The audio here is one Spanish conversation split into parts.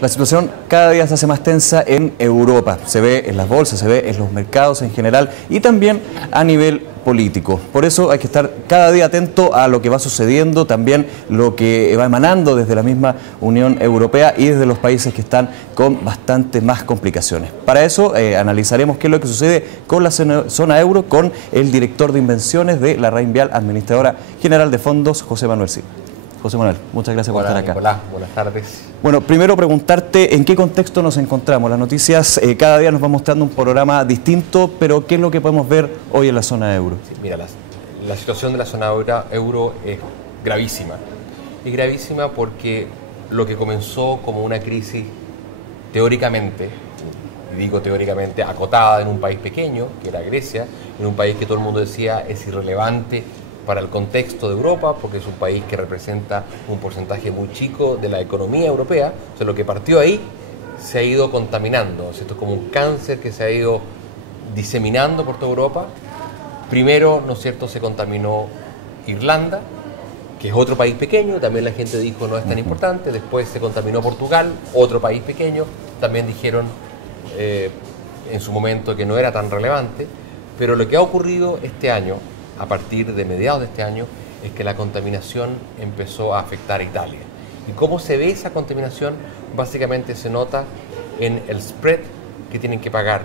La situación cada día se hace más tensa en Europa. Se ve en las bolsas, se ve en los mercados en general y también a nivel político. Por eso hay que estar cada día atento a lo que va sucediendo, también lo que va emanando desde la misma Unión Europea y desde los países que están con bastantes más complicaciones. Para eso analizaremos qué es lo que sucede con la zona euro con el director de inversiones de la Reinvial, administradora general de fondos, José Manuel Silva. José Manuel, muchas gracias por estar acá. Hola, buenas tardes. Bueno, primero preguntarte en qué contexto nos encontramos. Las noticias cada día nos va mostrando un panorama distinto, pero ¿qué es lo que podemos ver hoy en la zona euro? Sí, mira, la situación de la zona euro es gravísima. Es gravísima porque lo que comenzó como una crisis teóricamente, y digo teóricamente, acotada en un país pequeño, que era Grecia, en un país que todo el mundo decía es irrelevante para el contexto de Europa, porque es un país que representa un porcentaje muy chico de la economía europea. O sea, lo que partió ahí se ha ido contaminando. O sea, esto es como un cáncer que se ha ido diseminando por toda Europa. Primero, ¿no es cierto?, se contaminó Irlanda, que es otro país pequeño, también la gente dijo no es tan importante. Después se contaminó Portugal, otro país pequeño, también dijeron en su momento que no era tan relevante. Pero lo que ha ocurrido este año, a partir de mediados de este año, es que la contaminación empezó a afectar a Italia. ¿Y cómo se ve esa contaminación? Básicamente se nota en el spread que tienen que pagar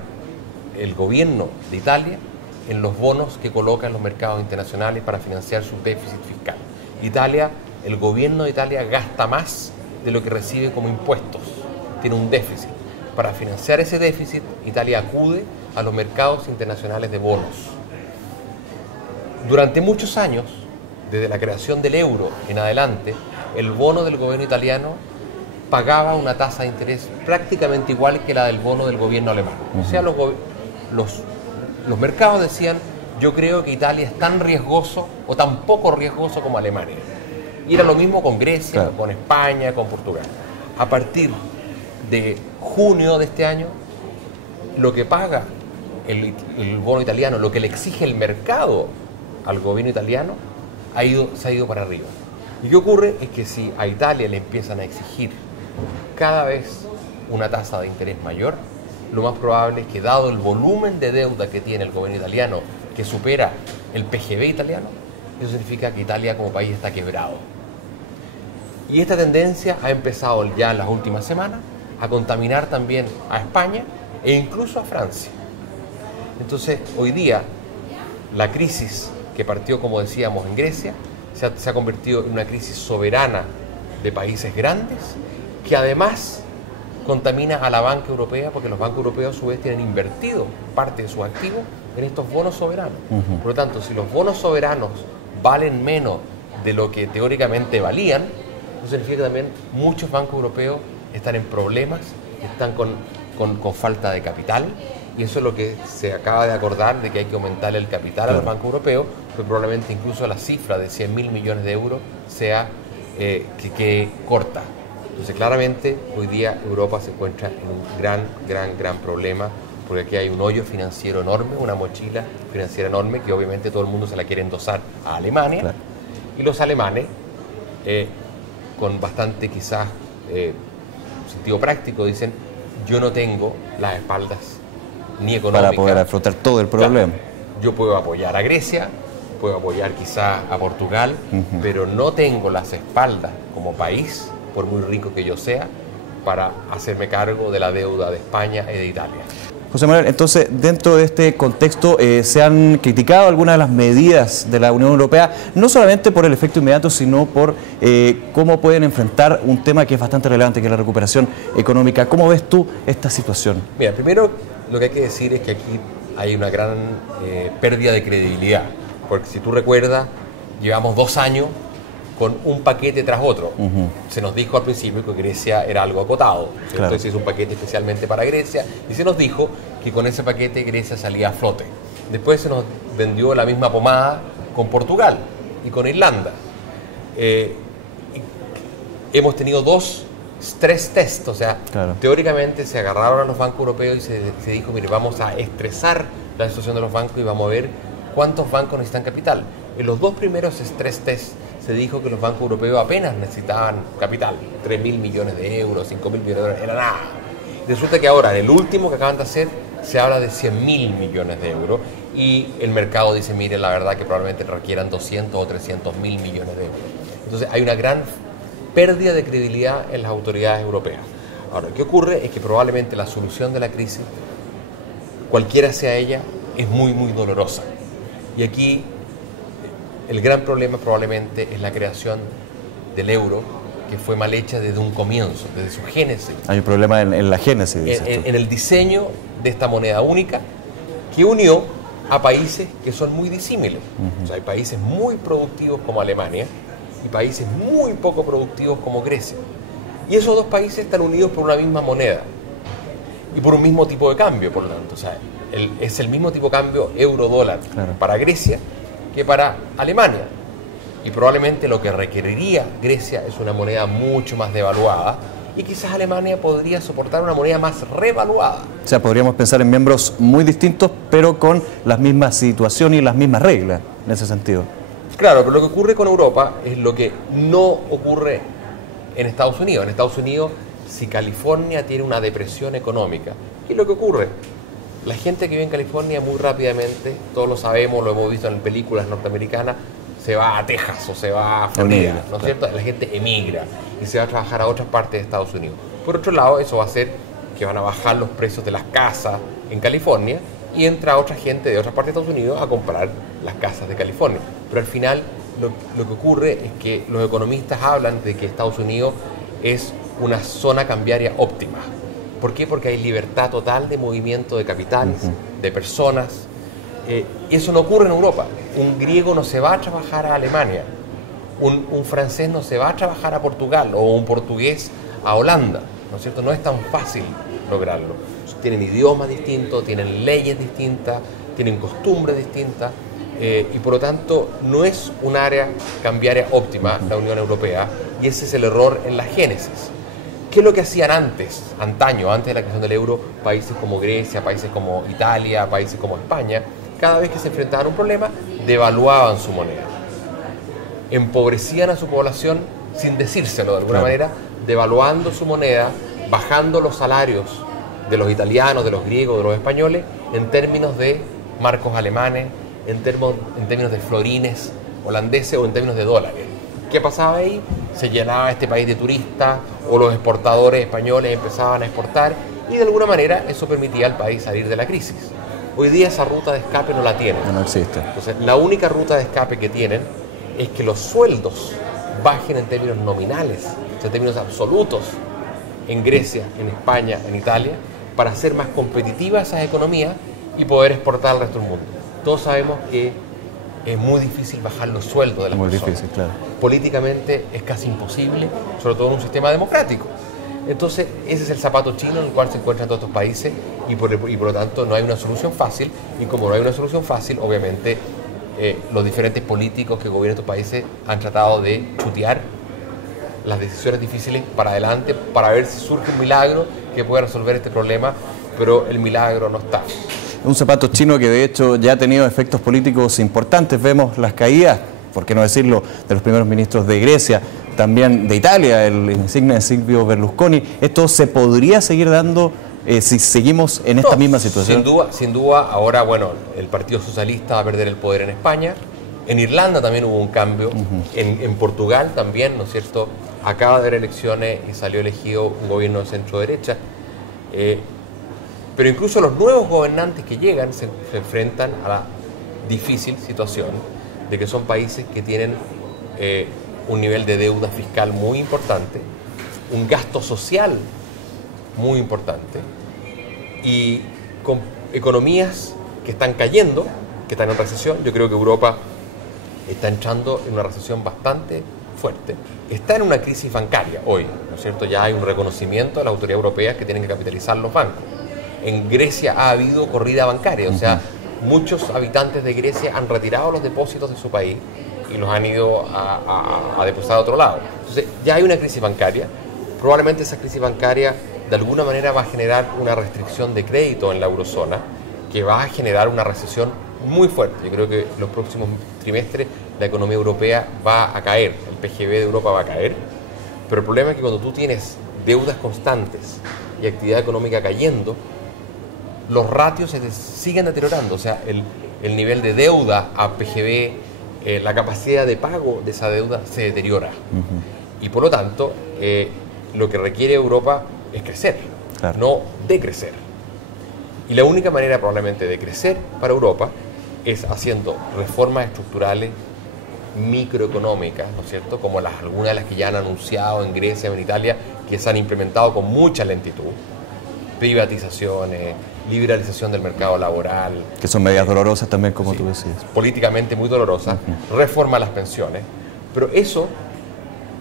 el gobierno de Italia en los bonos que coloca en los mercados internacionales para financiar su déficit fiscal. El gobierno de Italia gasta más de lo que recibe como impuestos, tiene un déficit. Para financiar ese déficit, Italia acude a los mercados internacionales de bonos. Durante muchos años, desde la creación del euro en adelante, el bono del gobierno italiano pagaba una tasa de interés prácticamente igual que la del bono del gobierno alemán. O sea, los mercados decían, yo creo que Italia es tan riesgoso o tan poco riesgoso como Alemania. Y era lo mismo con Grecia, claro, con España, con Portugal. A partir de junio de este año, lo que paga el bono italiano, lo que le exige el mercado al gobierno italiano, se ha ido para arriba. ¿Y qué ocurre? Es que si a Italia le empiezan a exigir cada vez una tasa de interés mayor, lo más probable es que, dado el volumen de deuda que tiene el gobierno italiano, que supera el PGB italiano, eso significa que Italia como país está quebrado. Y esta tendencia ha empezado ya en las últimas semanas a contaminar también a España e incluso a Francia. Entonces, hoy día, la crisis que partió, como decíamos, en Grecia, se ha convertido en una crisis soberana de países grandes, que además contamina a la banca europea, porque los bancos europeos a su vez tienen invertido parte de sus activos en estos bonos soberanos. Por lo tanto, si los bonos soberanos valen menos de lo que teóricamente valían, eso significa que también muchos bancos europeos están en problemas, están con falta de capital. Y eso es lo que se acaba de acordar, de que hay que aumentar el capital a los bancos europeos, pero probablemente incluso la cifra de 100.000 millones de euros sea que corta. Entonces, claramente, hoy día Europa se encuentra en un gran problema, porque aquí hay un hoyo financiero enorme, una mochila financiera enorme, que obviamente todo el mundo se la quiere endosar a Alemania. Claro. Y los alemanes, con bastante quizás sentido práctico, dicen, yo no tengo las espaldas ni económica para poder afrontar todo el problema. Claro, yo puedo apoyar a Grecia, puedo apoyar quizás a Portugal, pero no tengo las espaldas como país, por muy rico que yo sea, para hacerme cargo de la deuda de España y de Italia. José Manuel, entonces, dentro de este contexto, se han criticado algunas de las medidas de la Unión Europea, no solamente por el efecto inmediato, sino por cómo pueden enfrentar un tema que es bastante relevante, que es la recuperación económica. ¿Cómo ves tú esta situación? Mira, primero lo que hay que decir es que aquí hay una gran pérdida de credibilidad, porque si tú recuerdas, llevamos 2 años con un paquete tras otro. Se nos dijo al principio que Grecia era algo acotado, claro, entonces es un paquete especialmente para Grecia, y se nos dijo que con ese paquete Grecia salía a flote. Después se nos vendió la misma pomada con Portugal y con Irlanda. Hemos tenido 2 stress test, o sea, claro, teóricamente se agarraron a los bancos europeos y se dijo, mire, vamos a estresar la situación de los bancos y vamos a ver cuántos bancos necesitan capital. En los 2 primeros stress test se dijo que los bancos europeos apenas necesitaban capital, 3.000 millones de euros, 5.000 millones de dólares, era nada. Resulta que ahora, en el último que acaban de hacer, se habla de 100.000 millones de euros y el mercado dice, mire, la verdad que probablemente requieran 200 o 300.000 millones de euros. Entonces hay una gran pérdida de credibilidad en las autoridades europeas. Ahora, ¿qué ocurre? Es que probablemente la solución de la crisis, cualquiera sea ella, es muy, muy dolorosa. Y aquí el gran problema probablemente es la creación del euro, que fue mal hecha desde un comienzo, desde su génesis. Hay un problema en la génesis. En el diseño de esta moneda única que unió a países que son muy disímiles. O sea, hay países muy productivos como Alemania y países muy poco productivos como Grecia. Y esos dos países están unidos por una misma moneda y por un mismo tipo de cambio, por lo tanto. O sea, es el mismo tipo de cambio euro-dólar para Grecia que para Alemania. Y probablemente lo que requeriría Grecia es una moneda mucho más devaluada y quizás Alemania podría soportar una moneda más revaluada. O sea, podríamos pensar en miembros muy distintos, pero con las mismas situaciones y las mismas reglas, en ese sentido. Claro, pero lo que ocurre con Europa es lo que no ocurre en Estados Unidos. En Estados Unidos, si California tiene una depresión económica, ¿qué es lo que ocurre? La gente que vive en California muy rápidamente, todos lo sabemos, lo hemos visto en películas norteamericanas, se va a Texas o se va a Florida, ¿no es cierto? La gente emigra y se va a trabajar a otras partes de Estados Unidos. Por otro lado, eso va a hacer que van a bajar los precios de las casas en California y entra otra gente de otras partes de Estados Unidos a comprar las casas de California. Pero al final lo que ocurre es que los economistas hablan de que Estados Unidos es una zona cambiaria óptima. ¿Por qué? Porque hay libertad total de movimiento de capitales, de personas. Eso no ocurre en Europa. Un griego no se va a trabajar a Alemania, un francés no se va a trabajar a Portugal o un portugués a Holanda, ¿no es cierto? No es tan fácil lograrlo. Tienen idiomas distintos, tienen leyes distintas, tienen costumbres distintas y por lo tanto no es un área cambiaria óptima la Unión Europea y ese es el error en la génesis. ¿Qué es lo que hacían antaño, antes de la creación del euro, países como Grecia, países como Italia, países como España? Cada vez que se enfrentaban a un problema, devaluaban su moneda. Empobrecían a su población sin decírselo de alguna manera, devaluando su moneda, bajando los salarios de los italianos, de los griegos, de los españoles, en términos de marcos alemanes, en términos de florines holandeses o en términos de dólares. ¿Qué pasaba ahí? Se llenaba este país de turistas o los exportadores españoles empezaban a exportar y de alguna manera eso permitía al país salir de la crisis. Hoy día esa ruta de escape no la tienen. No existe. Entonces, la única ruta de escape que tienen es que los sueldos bajen en términos nominales, o sea, en términos absolutos, en Grecia, en España, en Italia, para hacer más competitivas esas economías y poder exportar al resto del mundo. Todos sabemos que es muy difícil bajar los sueldos de las personas. Muy difícil, claro. Políticamente es casi imposible, sobre todo en un sistema democrático. Entonces, ese es el zapato chino en el cual se encuentran todos estos países y por lo tanto no hay una solución fácil. Y como no hay una solución fácil, obviamente los diferentes políticos que gobiernan estos países han tratado de chutear las decisiones difíciles para adelante para ver si surge un milagro que pueda resolver este problema, pero el milagro no está. Un zapato chino que de hecho ya ha tenido efectos políticos importantes. Vemos las caídas, por qué no decirlo, de los primeros ministros de Grecia, también de Italia, el insigne Silvio Berlusconi. ¿Esto se podría seguir dando si seguimos en esta misma situación? Sin duda. Ahora, bueno, el Partido Socialista va a perder el poder en España. En Irlanda también hubo un cambio. En Portugal también, ¿no es cierto? Acaba de haber elecciones y salió elegido un gobierno de centro-derecha. Pero incluso los nuevos gobernantes que llegan se enfrentan a la difícil situación de que son países que tienen un nivel de deuda fiscal muy importante, un gasto social muy importante y con economías que están cayendo, que están en recesión. Yo creo que Europa está entrando en una recesión bastante fuerte. Está en una crisis bancaria hoy, ¿no es cierto? Ya hay un reconocimiento de las autoridades europeas que tienen que capitalizar los bancos. En Grecia ha habido corrida bancaria, o sea, muchos habitantes de Grecia han retirado los depósitos de su país y los han ido a depositar a otro lado. Entonces, ya hay una crisis bancaria. Probablemente esa crisis bancaria de alguna manera va a generar una restricción de crédito en la eurozona que va a generar una recesión muy fuerte. Yo creo que los próximos trimestres la economía europea va a caer, el PGB de Europa va a caer, pero el problema es que cuando tú tienes deudas constantes y actividad económica cayendo, los ratios se siguen deteriorando, o sea, el nivel de deuda a PGB, la capacidad de pago de esa deuda se deteriora. Y por lo tanto, lo que requiere Europa es crecer, claro, no decrecer. Y la única manera probablemente de crecer para Europa es haciendo reformas estructurales microeconómicas, ¿no es cierto?, como algunas de las que ya han anunciado en Grecia o en Italia, que se han implementado con mucha lentitud, privatizaciones, liberalización del mercado laboral. Que son medidas dolorosas también, como tú decías. Políticamente muy dolorosas, reforma a las pensiones, pero eso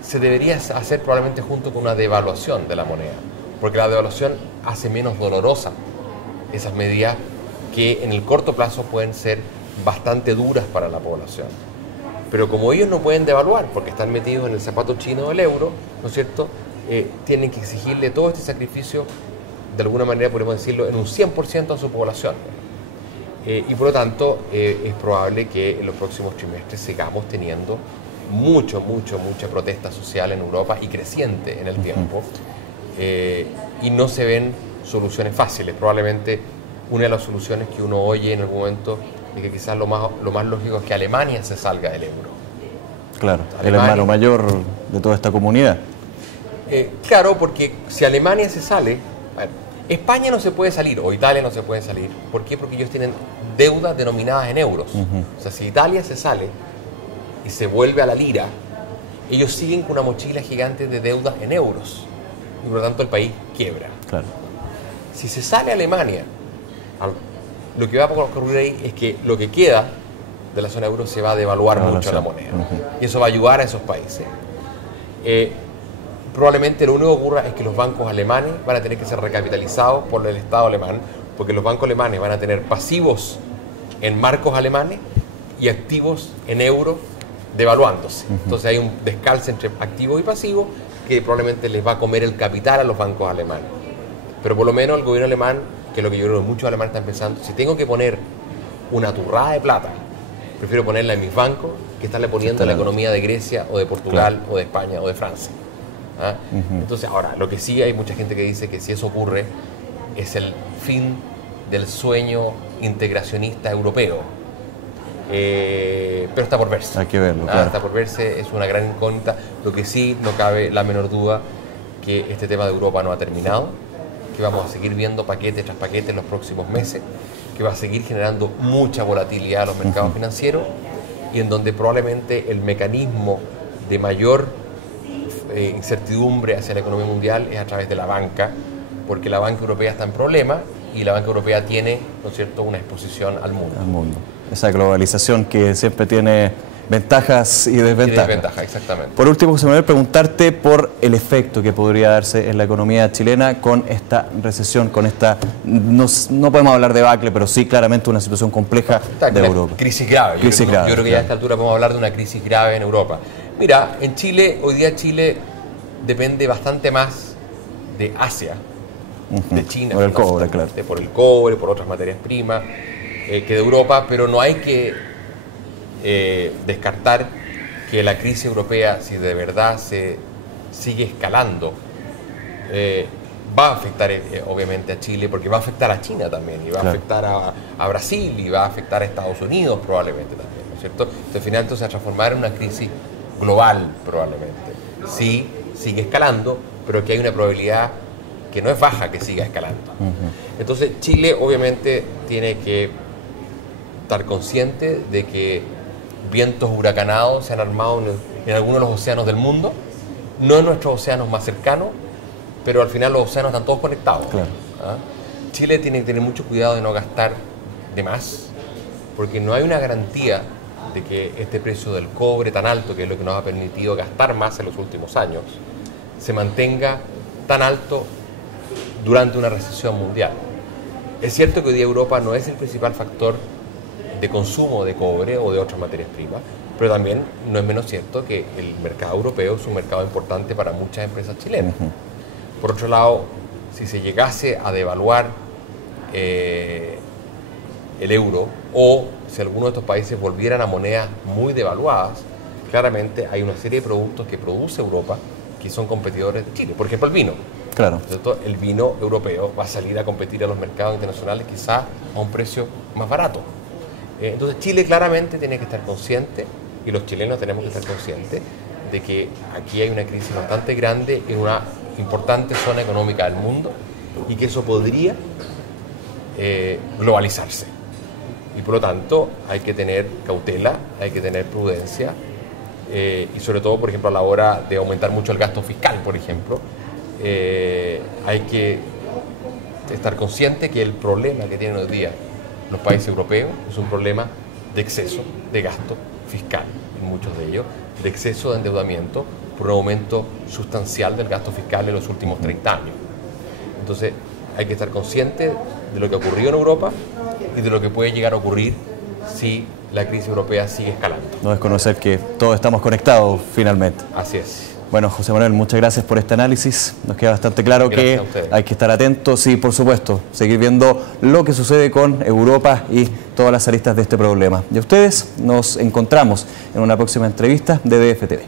se debería hacer probablemente junto con una devaluación de la moneda, porque la devaluación hace menos dolorosa esas medidas que en el corto plazo pueden ser bastante duras para la población. Pero como ellos no pueden devaluar porque están metidos en el zapato chino del euro, ¿no es cierto?, tienen que exigirle todo este sacrificio, de alguna manera podemos decirlo, en un 100% a su población. Y por lo tanto es probable que en los próximos trimestres sigamos teniendo mucha protesta social en Europa y creciente en el tiempo, y no se ven soluciones fáciles. Probablemente una de las soluciones que uno oye en algún momento es que quizás lo más lógico es que Alemania se salga del euro. Claro, Alemania, el hermano mayor de toda esta comunidad. Claro, porque si Alemania se sale, España no se puede salir, o Italia no se puede salir. ¿Por qué? Porque ellos tienen deudas denominadas en euros. O sea, si Italia se sale y se vuelve a la lira, ellos siguen con una mochila gigante de deudas en euros. Y por lo tanto el país quiebra. Claro. Si se sale Alemania, lo que va a ocurrir ahí es que lo que queda de la zona euro se va a devaluar mucho la moneda. Y eso va a ayudar a esos países. Probablemente lo único que ocurra es que los bancos alemanes van a tener que ser recapitalizados por el Estado alemán, porque los bancos alemanes van a tener pasivos en marcos alemanes y activos en euros devaluándose. Entonces hay un descalce entre activo y pasivo que probablemente les va a comer el capital a los bancos alemanes. Pero por lo menos el gobierno alemán, que es lo que yo creo que muchos alemanes están pensando, si tengo que poner una turrada de plata, prefiero ponerla en mis bancos que estarle poniendo en la economía de Grecia o de Portugal, claro, o de España o de Francia. ¿Ah? Entonces, ahora, lo que sí hay mucha gente que dice que si eso ocurre es el fin del sueño integracionista europeo. Pero está por verse. Hay que verlo, claro. Está por verse, es una gran incógnita. Lo que sí, no cabe la menor duda que este tema de Europa no ha terminado, que vamos a seguir viendo paquete tras paquete en los próximos meses, que va a seguir generando mucha volatilidad a los mercados financieros y en donde probablemente el mecanismo de mayor incertidumbre hacia la economía mundial es a través de la banca, porque la banca europea está en problemas y la banca europea tiene, ¿no es cierto?, una exposición al mundo. Al mundo. Esa globalización que siempre tiene ventajas y desventajas. Y desventajas, exactamente. Por último, José Manuel, preguntarte por el efecto que podría darse en la economía chilena con esta recesión, con esta, no podemos hablar de debacle, pero sí claramente una situación compleja de Europa. Crisis grave. Yo creo que ya a esta altura podemos hablar de una crisis grave en Europa. Mira, en Chile, hoy día Chile depende bastante más de Asia, de China, por el cobre, claro, por el cobre, por otras materias primas, que de Europa, pero no hay que descartar que la crisis europea, si de verdad se sigue escalando, va a afectar obviamente a Chile, porque va a afectar a China también, y va a afectar a Brasil, y va a afectar a Estados Unidos probablemente también, ¿no es cierto? Entonces, al final se va a transformar en una crisis global probablemente. Sí, sigue escalando, pero que hay una probabilidad que no es baja que siga escalando. Entonces Chile obviamente tiene que estar consciente de que vientos huracanados se han armado en algunos de los océanos del mundo, no en nuestros océanos más cercanos, pero al final los océanos están todos conectados. Claro. ¿Ah? Chile tiene que tener mucho cuidado de no gastar de más, porque no hay una garantía de que este precio del cobre tan alto, que es lo que nos ha permitido gastar más en los últimos años, se mantenga tan alto durante una recesión mundial. Es cierto que hoy día Europa no es el principal factor de consumo de cobre o de otras materias primas, pero también no es menos cierto que el mercado europeo es un mercado importante para muchas empresas chilenas. Por otro lado, si se llegase a devaluar el euro, o si algunos de estos países volvieran a monedas muy devaluadas, claramente hay una serie de productos que produce Europa que son competidores de Chile. Por ejemplo, el vino. Claro. ¿Cierto? El vino europeo va a salir a competir a los mercados internacionales quizás a un precio más barato. Entonces Chile claramente tiene que estar consciente, y los chilenos tenemos que estar conscientes, de que aquí hay una crisis bastante grande en una importante zona económica del mundo y que eso podría globalizarse. Y por lo tanto hay que tener cautela, hay que tener prudencia y sobre todo, por ejemplo, a la hora de aumentar mucho el gasto fiscal, por ejemplo, hay que estar consciente que el problema que tienen hoy día los países europeos es un problema de exceso de gasto fiscal, en muchos de ellos, de exceso de endeudamiento por un aumento sustancial del gasto fiscal en los últimos 30 años. Entonces hay que estar consciente de lo que ocurrió en Europa y de lo que puede llegar a ocurrir si la crisis europea sigue escalando. No desconocer que todos estamos conectados finalmente. Así es. Bueno, José Manuel, muchas gracias por este análisis. Nos queda bastante claro que hay que estar atentos y, por supuesto, seguir viendo lo que sucede con Europa y todas las aristas de este problema. Y a ustedes nos encontramos en una próxima entrevista de DF TV.